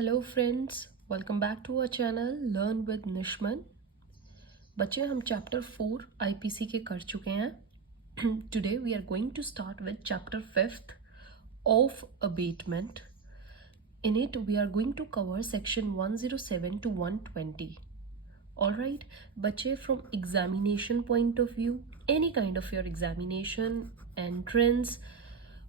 Hello friends, welcome back to our channel learn with Nishaman. बच्चे हम chapter 4 IPC के कर चुके हैं। Today we are going to start with chapter 5 of abetment. In it we are going to cover section 107 to 120. All right, बच्चे, from examination point of view, any kind of your examination, entrance,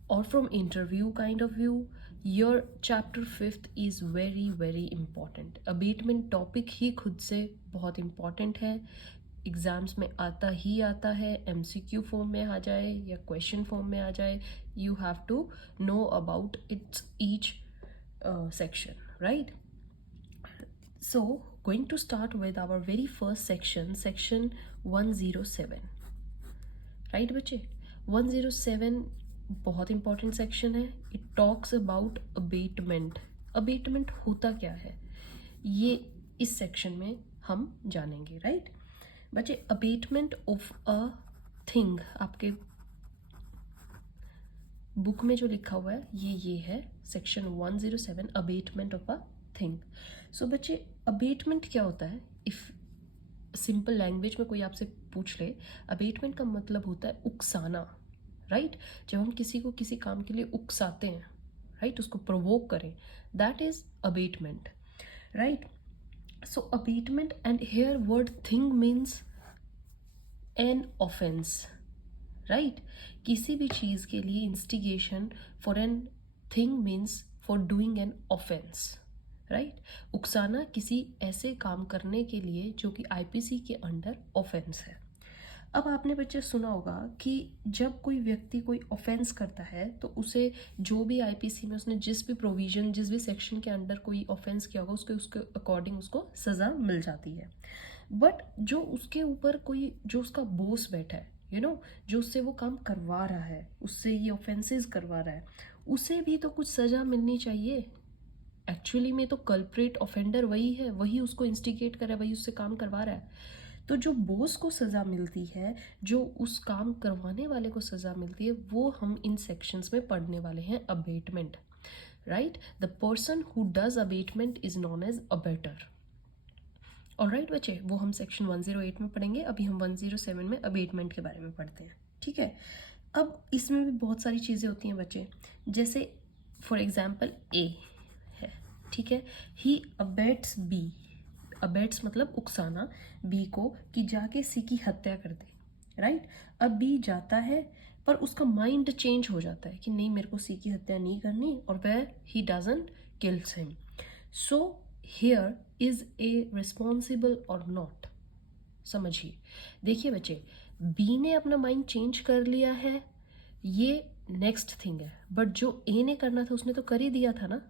or from interview kind of view, your chapter 5th is very very important. abatement topic ही खुद से बहुत important है, exams में आता ही आता है, MCQ form में आ जाए या क्वेश्चन फॉर्म में आ जाए, you have to know about its each section, right? So going to start with our very first section, section 107, right बच्चे? 107 बहुत इंपॉर्टेंट सेक्शन है। It talks about abetment. Abetment होता क्या है ये इस सेक्शन में हम जानेंगे, राइट बच्चे? अबेटमेंट ऑफ अ थिंग, आपके बुक में जो लिखा हुआ है ये है section 107, abetment of a thing. So बच्चे, अबेटमेंट क्या होता है? इफ सिंपल लैंग्वेज में कोई आपसे पूछ ले, अबेटमेंट का मतलब होता है उकसाना, राइट? जब हम किसी को किसी काम के लिए उकसाते हैं, राइट, उसको प्रोवोक करें, that is abetment, right? So abetment, and here word thing means an offence, right? किसी भी चीज के लिए instigation for an thing means for doing an offence, right? उकसाना किसी ऐसे काम करने के लिए जो कि आईपीसी के अंडर ऑफेंस है। अब आपने बच्चे सुना होगा कि जब कोई व्यक्ति कोई ऑफेंस करता है तो उसे जो भी आईपीसी में उसने जिस भी प्रोविजन, जिस भी सेक्शन के अंडर कोई ऑफेंस किया होगा, उसके अकॉर्डिंग उसको सज़ा मिल जाती है। बट जो उसके ऊपर कोई, जो उसका बॉस बैठा है, जो उससे वो काम करवा रहा है, उससे ये ऑफेंसेस करवा रहा है, उसे भी तो कुछ सज़ा मिलनी चाहिए। एक्चुअली में तो कल्प्रेट ऑफेंडर वही है, वही उसको इंस्टिगेट कर रहा है, वही उससे काम करवा रहा है। तो जो बॉस को सज़ा मिलती है, जो उस काम करवाने वाले को सज़ा मिलती है, वो हम इन सेक्शंस में पढ़ने वाले हैं, abetment, right? The person who does abetment is known as abettor. Alright बच्चे, वो हम सेक्शन 108 में पढ़ेंगे। अभी हम 107 में अबेटमेंट के बारे में पढ़ते हैं, ठीक है? अब इसमें भी बहुत सारी चीज़ें होती हैं बच्चे, जैसे फॉर एग्जाम्पल ए है, ठीक है? ही अबेट्स बी। अबेट्स मतलब उकसाना बी को कि जाके सी की हत्या कर दे, राइट? अब बी जाता है पर उसका माइंड चेंज हो जाता है कि नहीं, मेरे को सी की हत्या नहीं करनी, और वह he doesn't kills him. So here is a responsible और नॉट? समझिए, देखिए बच्चे, बी ने अपना माइंड चेंज कर लिया है, ये नेक्स्ट थिंग है, बट जो ए ने करना था उसने तो कर ही दिया था ना,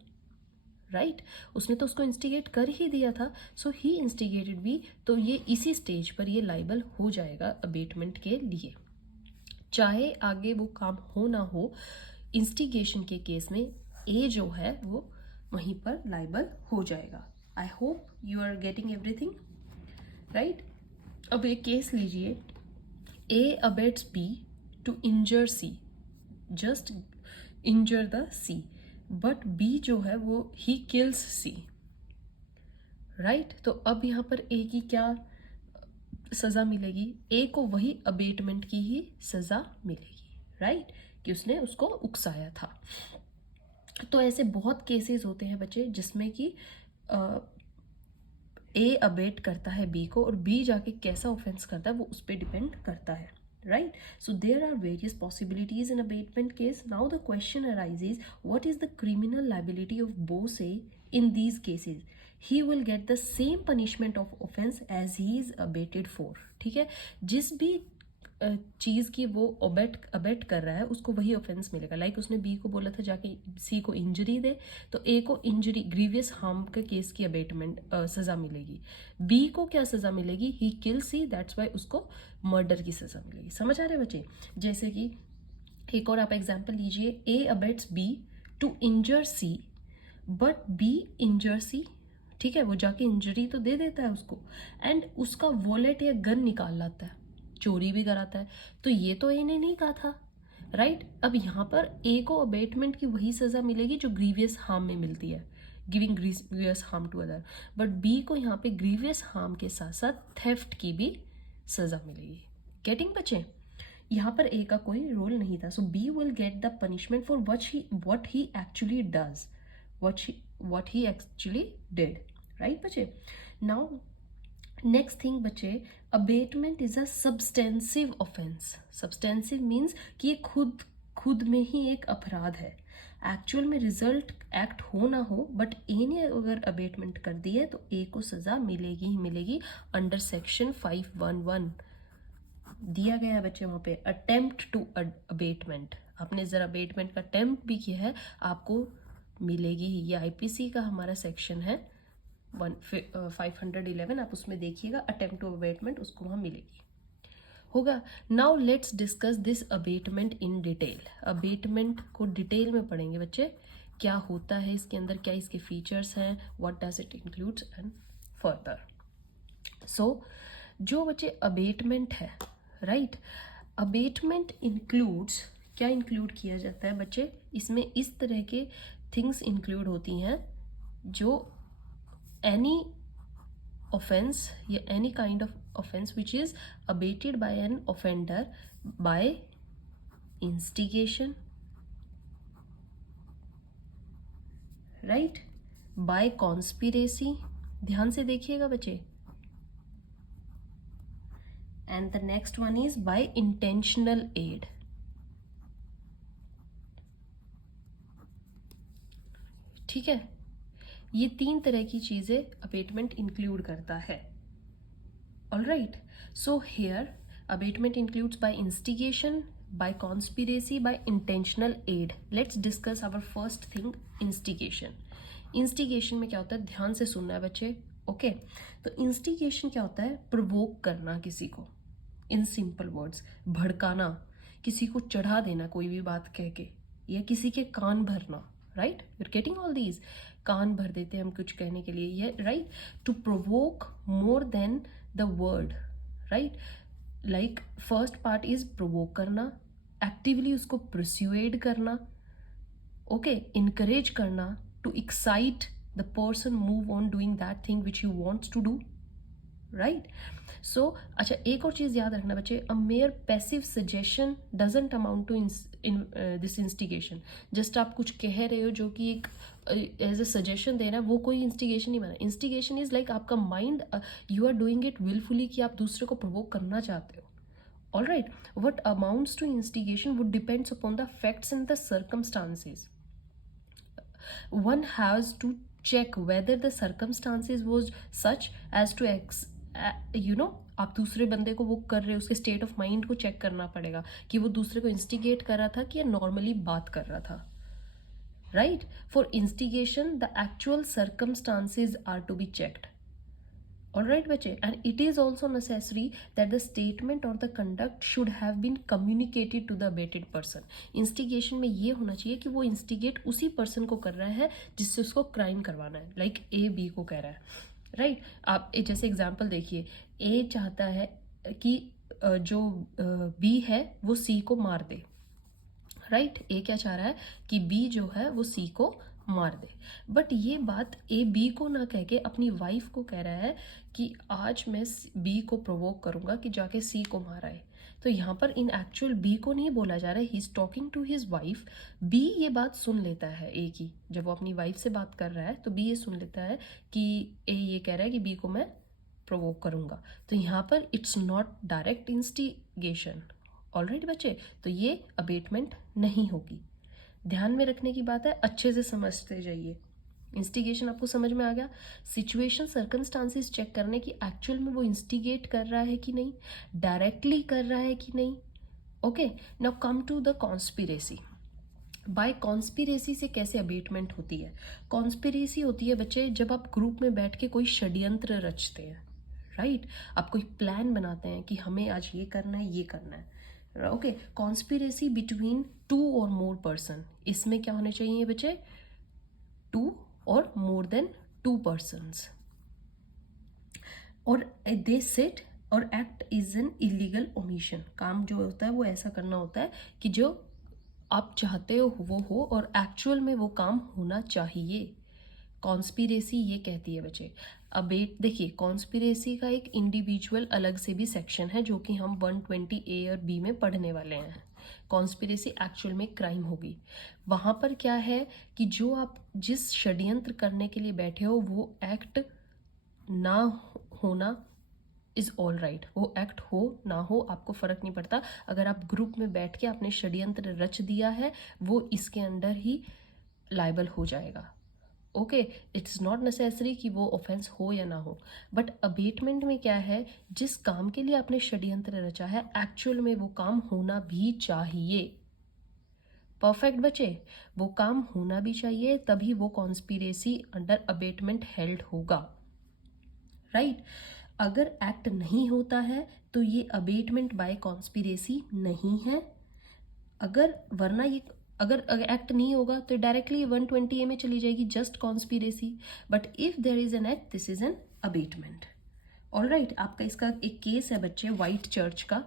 राइट? उसने तो उसको इंस्टिगेट कर ही दिया था। सो ही इंस्टिगेटेड बी, तो ये इसी स्टेज पर ये लाइबल हो जाएगा अबेटमेंट के लिए, चाहे आगे वो काम हो ना हो। इंस्टिगेशन के केस में ए जो है वो वहीं पर लाइबल हो जाएगा। I hope you are getting everything, right? अब एक केस लीजिए, A abets B to injure C, just injure the C, but B जो है वो ही किल्स सी, राइट? तो अब यहाँ पर ए की क्या सज़ा मिलेगी? ए को वही अबेटमेंट की ही सज़ा मिलेगी, राइट? कि उसने उसको उकसाया था। तो ऐसे बहुत केसेस होते हैं बच्चे जिसमें कि ए अबेट करता है बी को, और बी जाके कैसा ऑफेंस करता है वो उस पर डिपेंड करता है, right? So there are various possibilities in abatement case. Now the question arises, what is the criminal liability of both A in these cases? He will get the same punishment of offense as he is abated for. ठीक है? जिस भी चीज़ की वो abate कर रहा है उसको वही ऑफेंस मिलेगा। लाइक उसने बी को बोला था जाके सी को इंजरी दे, तो ए को इंजरी, ग्रीवियस हार्म के केस की अबेटमेंट सज़ा मिलेगी। बी को क्या सज़ा मिलेगी? ही किल सी, दैट्स वाई उसको मर्डर की सज़ा मिलेगी। समझ आ रहे बच्चे? जैसे कि एक और आप एग्जाम्पल लीजिए, A abets B to injure C, but B injure C, ठीक है? वो जाके इंजरी तो दे देता है उसको, एंड उसका वॉलेट या गन निकाल लाता है, चोरी भी कराता है। तो ये तो ए ने नहीं कहा था, राइट? अब यहाँ पर ए को अबेटमेंट की वही सज़ा मिलेगी जो ग्रीवियस हार्म में मिलती है। Giving grievous harm to other, but B को यहाँ पे ग्रीवियस हार्म के साथ साथ थेफ्ट की भी सजा मिलेगी। गेटिंग बच्चे? यहाँ पर ए का कोई रोल नहीं था, so B will get the punishment for what he actually does, what he actually did, right बच्चे? नाउ नेक्स्ट थिंग बच्चे, abetment is a substantive offence. Substantive means कि ये खुद में ही एक अपराध है। एक्चुअल में रिजल्ट एक्ट हो ना हो, बट ए ने अगर अबेटमेंट कर दी है तो ए को सजा मिलेगी ही मिलेगी अंडर सेक्शन 511 दिया गया है बच्चे। वहाँ पे अटेम्प्ट टू अबेटमेंट, आपने ज़रा अबेटमेंट का अटेम्प्ट भी किया है, आपको मिलेगी ही। ये आईपीसी का हमारा सेक्शन है 511, आप उसमें देखिएगा अटेम्प्ट टू अबेटमेंट, उसको वहाँ मिलेगी होगा। Now let's discuss this abetment in detail. Abetment को डिटेल में पढ़ेंगे बच्चे, क्या होता है इसके अंदर, क्या इसके फीचर्स हैं, what does it includes and further. So जो बच्चे अबेटमेंट है, राइट, अबेटमेंट इंक्लूड्स, क्या इंक्लूड किया जाता है बच्चे, इसमें इस तरह के थिंग्स इंक्लूड होती हैं जो any offense या any kind of offense which is abated by an offender by instigation, right, by conspiracy, ध्यान से देखिएगा बच्चे, and the next one is by intentional aid। ठीक है, ये 3 तरह की चीजें अबेटमेंट इंक्लूड करता है। All right, so here abetment includes by instigation, by conspiracy, by intentional aid. Let's discuss our first thing, instigation. Instigation में क्या होता है, ध्यान से सुनना है बच्चे, ओके। तो इंस्टिगेशन क्या होता है, प्रोवोक करना किसी को, इन सिंपल वर्ड्स भड़काना, किसी को चढ़ा देना कोई भी बात कह के, या किसी के कान भरना, right, you are getting all these, कान भर देते हैं हम कुछ कहने के लिए, ये right, to provoke more than the word, right. Like first part is provoke करना, एक्टिवली उसको परस्यूएड करना, ओके, इनकरेज करना, to excite the person move on doing that thing which you wants to do, right. So अच्छा, एक और चीज याद रखना बच्चे, a mere passive suggestion doesn't amount to this instigation. Just आप कुछ कह रहे हो जो कि एक एज अ सजेशन दे रहा है, वो कोई इंस्टिगेशन नहीं बना। इंस्टिगेशन इज लाइक आपका mind, you are doing it wilfully, कि आप दूसरे को प्रोवोक करना चाहते हो। All right, what amounts to instigation would depends upon the facts and the circumstances. One has to check whether the circumstances was such as to आप दूसरे बंदे को वो कर रहे हो, उसके स्टेट ऑफ माइंड को चेक करना पड़ेगा कि वो दूसरे को इंस्टिगेट कर रहा था कि या नॉर्मली बात कर रहा था, right. For instigation the actual circumstances are to be checked. All right बच्चे, and it is also necessary that the statement or the conduct should have been communicated to the abated person। instigation में ये होना चाहिए कि वो instigate उसी person को कर रहा है जिससे उसको crime करवाना है, like A B को कह रहा है, right। आप जैसे एग्जाम्पल देखिए, A चाहता है कि जो B है वो C को मार दे, राइट। A क्या चाह रहा है कि B जो है वो C को मार दे, बट ये बात ए बी को ना कह के अपनी वाइफ को कह रहा है कि आज मैं बी को प्रोवोक करूंगा कि जाके सी को माराए। तो यहाँ पर इन एक्चुअल बी को नहीं बोला जा रहा है, he is talking to his wife. B ये बात सुन लेता है ए की, जब वो अपनी वाइफ से बात कर रहा है तो बी ये सुन लेता है कि ए ये कह रहा है कि बी को मैं प्रोवोक करूंगा। तो यहाँ पर it's not direct instigation. Alright बच्चे, तो ये अबेटमेंट नहीं होगी। ध्यान में रखने की बात है, अच्छे से समझते जाइए। इंस्टिगेशन आपको समझ में आ गया। सिचुएशन सर्कमस्टांसेस चेक करने की एक्चुअल में वो इंस्टिगेट कर रहा है कि नहीं, डायरेक्टली कर रहा है कि नहीं। Okay, now come to the conspiracy. By conspiracy से कैसे अबेटमेंट होती है। कॉन्स्पिरेसी होती है बच्चे जब आप ग्रुप में बैठ के कोई षड्यंत्र रचते हैं, राइट। आप कोई प्लान बनाते हैं कि हमें आज ये करना है, ये करना है, ओके। कॉन्स्पिरेसी बिटवीन 2 और मोर पर्सन, इसमें क्या होने चाहिए बच्चे, 2 और मोर देन 2 persons, और दे सिट और act is an illegal omission. काम जो होता है वो ऐसा करना होता है कि जो आप चाहते हो वो हो और एक्चुअल में वो काम होना चाहिए, कॉन्स्पिरेसी ये कहती है बच्चे, अबेट, देखिए कॉन्स्पिरेसी का एक इंडिविजुअल अलग से भी सेक्शन है जो कि हम 120A और बी में पढ़ने वाले हैं। कॉन्स्पिरेसी एक्चुअल में क्राइम होगी। वहाँ पर क्या है कि जो आप जिस षड्यंत्र करने के लिए बैठे हो वो एक्ट ना होना इज़ ऑल राइट। वो एक्ट हो ना हो आपको फ़र्क नहीं पड़ता। अगर आप ग्रुप में बैठ के आपने षड्यंत्र रच दिया है वो इसके अंदर ही लाइबल हो जाएगा। ओके, इट्स नॉट नेसेसरी कि वो ऑफेंस हो या ना हो, बट अबेटमेंट में क्या है, जिस काम के लिए आपने षड्यंत्र रचा है एक्चुअल में वो काम होना भी चाहिए। परफेक्ट बच्चे, वो काम होना भी चाहिए, तभी वो कॉन्स्पिरेसी अंडर अबेटमेंट हेल्ड होगा, राइट। अगर एक्ट नहीं होता है तो ये अबेटमेंट बाय कॉन्स्पिरेसी नहीं है। अगर वरना ये अगर एक्ट नहीं होगा तो डायरेक्टली 120A में चली जाएगी, just conspiracy. But if there is an act, this is an abetment. All right, आपका इसका एक केस है बच्चे व्हाइट चर्च का,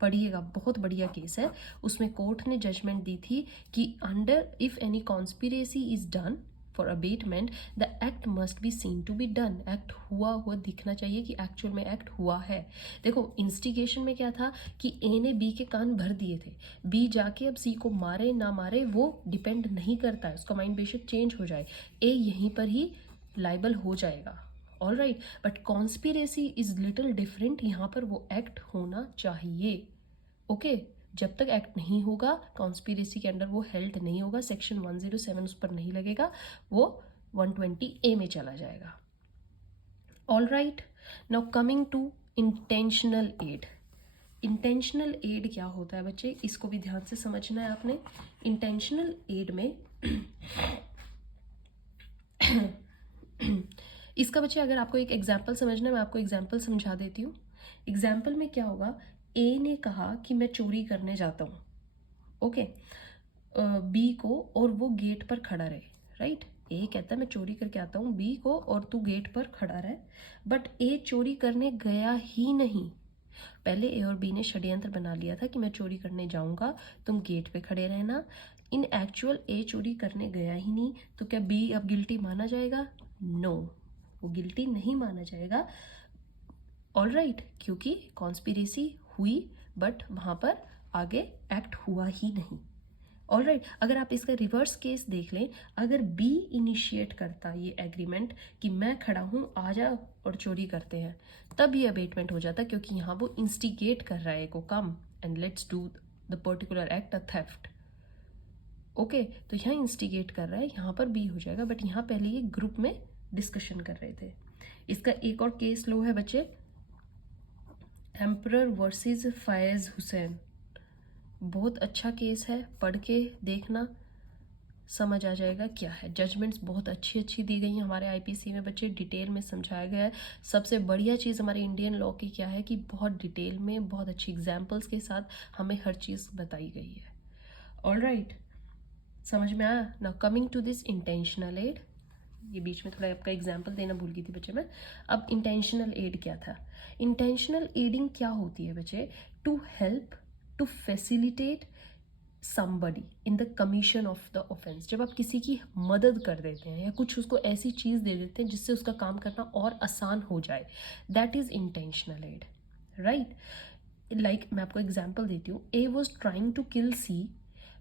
पढ़िएगा, बहुत बढ़िया केस है। उसमें कोर्ट ने जजमेंट दी थी कि under if any conspiracy is done for abetment the act must be seen to be done. Act हुआ हुआ दिखना चाहिए कि एक्चुअल में एक्ट हुआ है। देखो इंस्टिगेशन में क्या था कि ए ने बी के कान भर दिए थे, बी जाके अब सी को मारे ना मारे वो डिपेंड नहीं करता है, उसका माइंड बेशक चेंज हो जाए, ए यहीं पर ही लाइबल हो जाएगा। All right, but conspiracy is little different, यहाँ पर वो एक्ट होना चाहिए। ओके, जब तक एक्ट नहीं होगा कॉन्स्पिरेसी के अंडर वो हेल्ड नहीं होगा, सेक्शन 107 उस पर नहीं लगेगा, वो 120A में चला जाएगा। All right, now coming to intentional aid. Intentional aid क्या होता है बच्चे, इसको भी ध्यान से समझना है आपने। इंटेंशनल एड में इसका बच्चे अगर आपको एक एग्जाम्पल समझना है, मैं आपको एग्जाम्पल समझा देती हूँ। एग्जाम्पल में क्या होगा, ए ने कहा कि मैं चोरी करने जाता हूँ, ओके, बी को, और वो गेट पर खड़ा रहे, राइट। ए कहता है मैं चोरी करके आता हूँ बी को, और तू गेट पर खड़ा रहे, बट ए चोरी करने गया ही नहीं। पहले ए और बी ने षड्यंत्र बना लिया था कि मैं चोरी करने जाऊंगा, तुम गेट पे खड़े रहना। इन एक्चुअल ए चोरी करने गया ही नहीं, तो क्या बी अब गिल्टी माना जाएगा? नो, वो गिल्टी नहीं माना जाएगा। ऑल राइट, क्योंकि कॉन्स्पिरेसी हुई बट वहाँ पर आगे एक्ट हुआ ही नहीं। ऑल राइट, अगर आप इसका रिवर्स केस देख लें, अगर बी इनिशिएट करता ये एग्रीमेंट कि मैं खड़ा हूँ आ जा और चोरी करते हैं, तब ये अबेटमेंट हो जाता, क्योंकि यहाँ वो इंस्टिगेट कर रहा है को come and let's do the particular act a theft. Okay, तो यहाँ इंस्टिगेट कर रहा है, यहाँ पर बी हो जाएगा, बट यहाँ पहले ये ग्रुप में डिस्कशन कर रहे थे। इसका एक और केस लो है बच्चे, एम्परर वर्सेस फैज़ हुसैन। बहुत अच्छा केस है, पढ़ के देखना, समझ आ जाएगा क्या है। जजमेंट्स बहुत अच्छी अच्छी दी गई हैं हमारे आईपीसी में बच्चे, डिटेल में समझाया गया है। सबसे बढ़िया चीज़ हमारे इंडियन लॉ की क्या है कि बहुत डिटेल में बहुत अच्छी एग्जाम्पल्स के साथ हमें हर चीज़ बताई गई है। ऑल राइट, समझ में आया। Now coming to this intentional aid, ये बीच में थोड़ा आपका एग्जाम्पल देना भूल गई थी बच्चे मैं। अब इंटेंशनल एड क्या था? इंटेंशनल एडिंग क्या होती है बच्चे? To help, to facilitate somebody in the commission of the offense। जब आप किसी की मदद कर देते हैं या कुछ उसको ऐसी चीज़ दे देते हैं जिससे उसका काम करना और आसान हो जाए, that is intentional aid, right. Like मैं आपको एग्जाम्पल देती हूँ, A was trying to kill C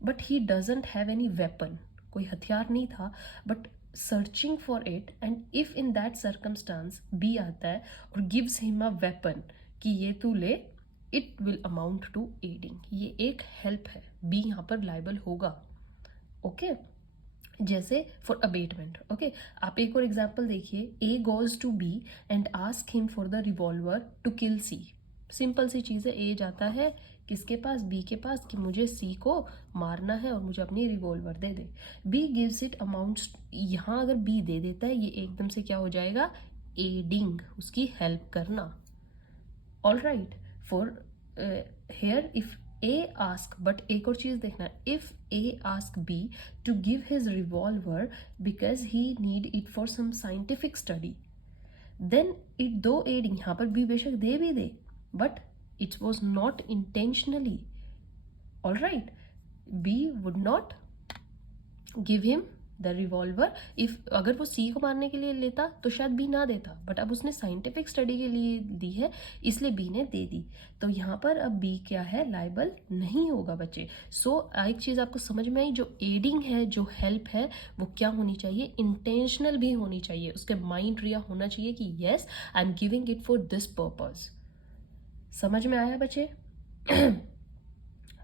but he doesn't have any weapon, कोई हथियार नहीं था, but searching for it, and if in that circumstance B आता है और गिव्स हिम अ वेपन कि ये तू ले, it will amount to aiding. ये एक हेल्प है, बी यहाँ पर लाइबल होगा। ओके, जैसे फॉर अबेटमेंट। ओके, आप एक और एग्जाम्पल देखिए, A goes to B and ask him for the revolver to kill C. Simple सी चीज़ है, ए जाता है किसके पास? बी के पास, कि मुझे सी को मारना है और मुझे अपनी रिवॉल्वर दे दे। बी गिव्स इट अमाउंट्स, यहाँ अगर बी दे देता है ये एकदम से क्या हो जाएगा? एडिंग, उसकी हेल्प करना। All right, for here if A ask, but एक और चीज़ देखना, if A ask B to give his revolver because he need it for some scientific study, then it do aiding, यहाँ पर बी बेशक दे भी दे but it was not intentionally. All right, B would not give him the revolver, if अगर वो सी को मारने के लिए लेता तो शायद बी ना देता, बट अब उसने साइंटिफिक स्टडी के लिए दी है इसलिए बी ने दे दी। तो यहाँ पर अब बी क्या है, लाइबल नहीं होगा बच्चे। सो एक चीज़ आपको समझ में आई, जो एडिंग है, जो हेल्प है, वो क्या होनी चाहिए, इंटेंशनल भी होनी चाहिए। उसके माइंड रिया होना चाहिए कि yes I am giving it for this purpose. समझ में आया बच्चे?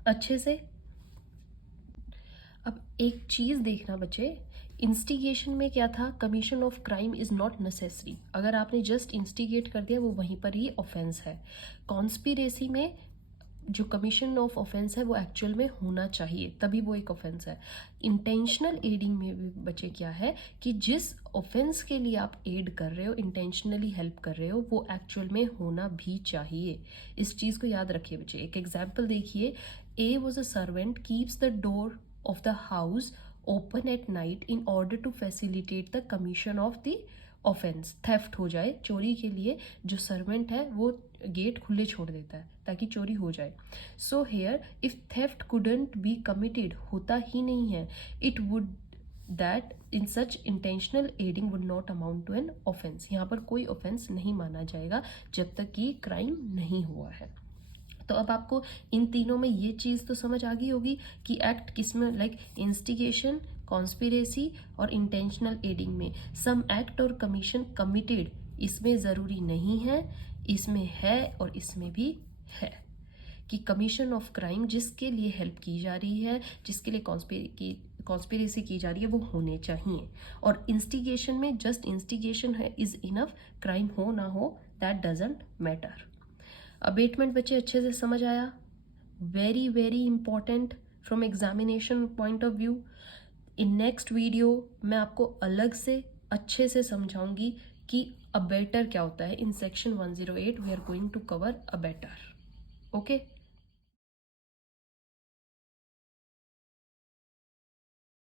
अच्छे से। अब एक चीज़ देखना बच्चे, इंस्टिगेशन में क्या था, commission of crime is not necessary. अगर आपने जस्ट इंस्टिगेट कर दिया वो वहीं पर ही ऑफेंस है। कॉन्स्पिरेसी में जो कमीशन ऑफ ऑफेंस है वो एक्चुअल में होना चाहिए, तभी वो एक ऑफेंस है। इंटेंशनल एडिंग में भी बच्चे क्या है कि जिस ऑफेंस के लिए आप एड कर रहे हो, इंटेंशनली हेल्प कर रहे हो, वो एक्चुअल में होना भी चाहिए। इस चीज़ को याद रखिए बच्चे। एक एग्जाम्पल देखिए, ए was a servant keeps the door of the house open at night in order to facilitate the commission of the offense। Theft हो जाए, चोरी के लिए जो सर्वेंट है वो गेट खुले छोड़ देता है ताकि चोरी हो जाए। So here if theft couldn't be committed, होता ही नहीं है, it would that in such intentional aiding would not amount to an offence. यहाँ पर कोई ऑफेंस नहीं माना जाएगा जब तक कि क्राइम नहीं हुआ है। तो अब आपको इन तीनों में ये चीज़ तो समझ आ गई होगी कि एक्ट किस में, लाइक इंस्टिगेशन, कॉन्स्पिरेसी और इंटेंशनल एडिंग में सम एक्ट और कमीशन कमिटेड इसमें ज़रूरी नहीं है, इसमें है और इसमें भी है कि कमीशन ऑफ क्राइम जिसके लिए हेल्प की जा रही है, जिसके लिए कॉन्स्पिरेसी की जा रही है, वो होने चाहिए। और इंस्टिगेशन में जस्ट इंस्टिगेशन है इज़ इनफ, क्राइम हो ना हो दैट डजेंट मैटर। अबेटमेंट बच्चे अच्छे से समझ आया? Very very important from examination point of view. In next video मैं आपको अलग से अच्छे से समझाऊंगी कि अबेटर क्या होता है। In section 108 we are going to cover abettor. Okay.